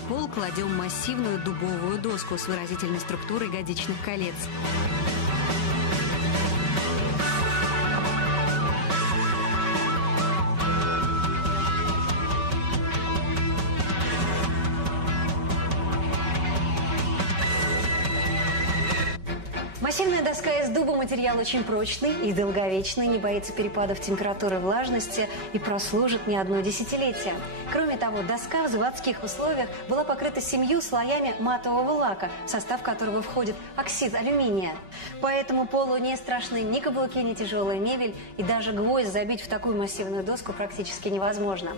на пол кладем массивную дубовую доску с выразительной структурой годичных колец. Массивная доска из дуба – материал очень прочный и долговечный, не боится перепадов температуры и влажности и прослужит не одно десятилетие. Кроме того, доска в заводских условиях была покрыта 7 слоями матового лака, в состав которого входит оксид алюминия. Поэтому полу не страшны ни каблуки, ни тяжелая мебель, и даже гвоздь забить в такую массивную доску практически невозможно.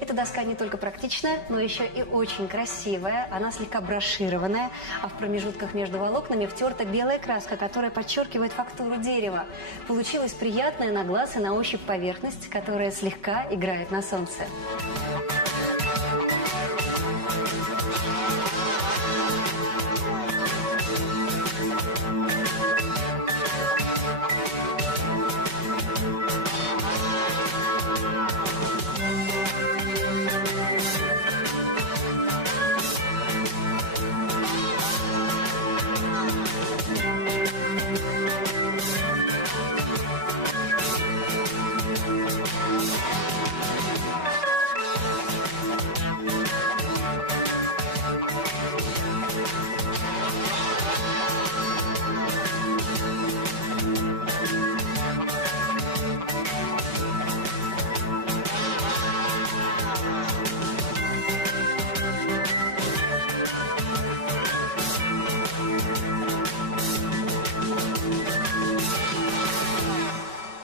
Эта доска не только практичная, но еще и очень красивая. Она слегка брошированная, а в промежутках между волокнами втерта белая краска, которая подчеркивает фактуру дерева. Получилась приятная на глаз и на ощупь поверхность, которая слегка играет на солнце.